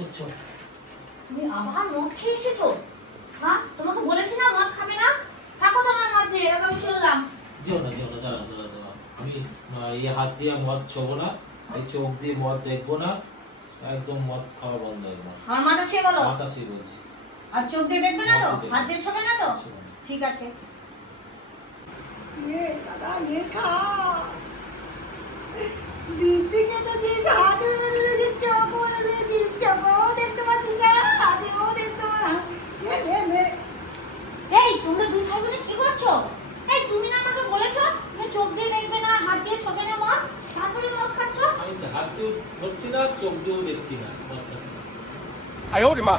করছো? তুমি আবার মদ খেয়ে এসেছো? হ্যাঁ, তোমাকে বলেছি না মদ খাবে না? থাকো তোমার মদ নিয়ে, এটা আমি শুনলাম। যেও না, দাঁড়া। আমি এই হাত দিয়ে মদ ছোবো না, এই চোখ দিয়ে মদ দেখবো না, একদম মদ খাওয়া বন্ধ একদম। আমার মাথা ছুঁয়ে বলো। মাথা ছুঁয়ে বলছি। আর চোখ দিয়ে দেখবে না তো? হাত দিয়ে ছবে না তো? ঠিক আছে। নে দাদা নে খা। দিব্যি কেটেছিস, হাতে মেরে দিয়েছিস, চোখ মেরে দিয়েছিস, চোখও দেখতে পাচ্ছিস না, হাতেও দেখতে পাচ্ছিস না। নে। এই তোমরা দুই ভাই বোনে কি করছো? এই তুমি না আমাকে বলেছো তুমি চোখ দিয়ে দেখবে না, হাত দিয়ে ছবে না মদ, তারপরে মদ খাচ্ছো? আমি তো হাত দিয়েও ধরছি না, চোখ দিয়েও দেখছি না, মদ খাচ্ছি। 哎呦我的妈！